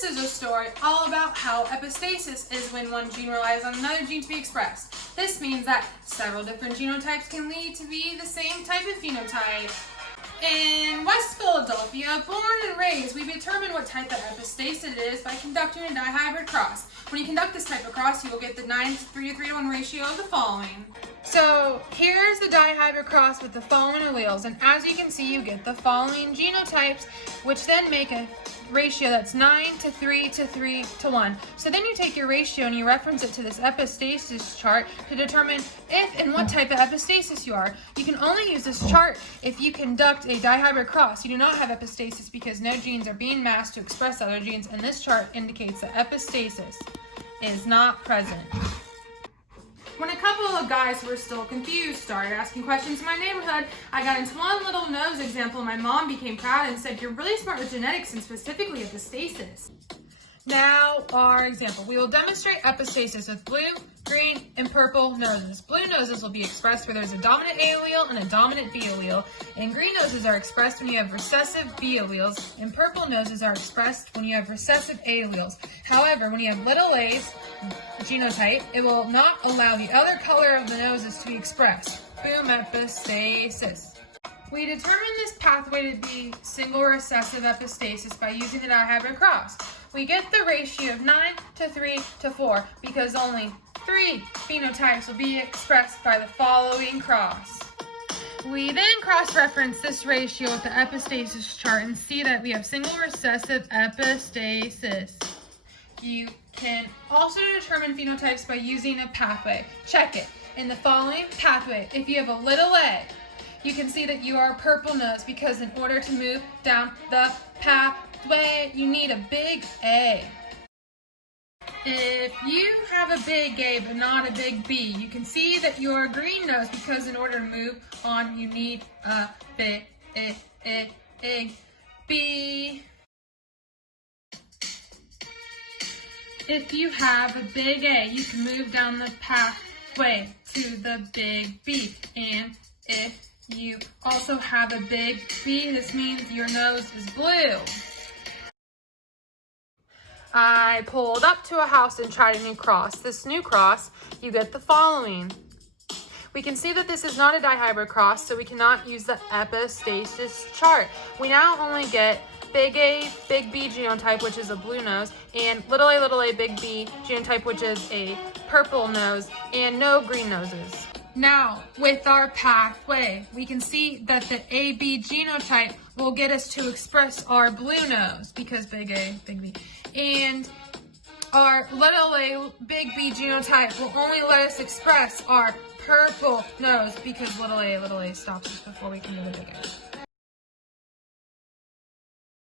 This is a story all about how epistasis is when one gene relies on another gene to be expressed. This means that several different genotypes can lead to be the same type of phenotype. In West Philadelphia, born and raised, we determine what type of epistasis it is by conducting a dihybrid cross. When you conduct this type of cross, you will get the 9:3:3:1 ratio of the following. So here's the dihybrid cross with the following alleles, and as you can see, you get the following genotypes, which then make a ratio that's 9:3:3:1. So then you take your ratio and you reference it to this epistasis chart to determine if and what type of epistasis you are. You can only use this chart if you conduct a dihybrid cross. You do not have epistasis because no genes are being masked to express other genes, and this chart indicates that epistasis is not present. When a couple of guys who were still confused started asking questions in my neighborhood, I got into one little nose example and my mom became proud and said, "You're really smart with genetics and specifically epistasis." Now our example. We will demonstrate epistasis with blue, green, and purple noses. Blue noses will be expressed where there's a dominant A allele and a dominant B allele, and green noses are expressed when you have recessive B alleles, and purple noses are expressed when you have recessive A alleles. However, when you have little a's, genotype, it will not allow the other color of the noses to be expressed. Boom, epistasis. We determine this pathway to be single recessive epistasis by using the dihybrid cross. We get the ratio of 9:3:4 because only 3 phenotypes will be expressed by the following cross. We then cross-reference this ratio with the epistasis chart and see that we have single recessive epistasis. You can also determine phenotypes by using a pathway. Check it. In the following pathway, if you have a little a, you can see that you are purple nose because in order to move down the pathway, you need a big A. If you have a big A but not a big B, you can see that you're a green nose because in order to move on, you need a big B. If you have a big A, you can move down the pathway to the big B. And if you also have a big B, this means your nose is blue. I pulled up to a house and tried a new cross. This new cross, you get the following. We can see that this is not a dihybrid cross, so we cannot use the epistasis chart. We now only get big A, big B genotype, which is a blue nose, and little a, big B genotype, which is a purple nose, and no green noses. Now, with our pathway, we can see that the AB genotype will get us to express our blue nose, because big A, big B. And our little a, big B genotype will only let us express our purple nose, because little a stops us before we can do the big A.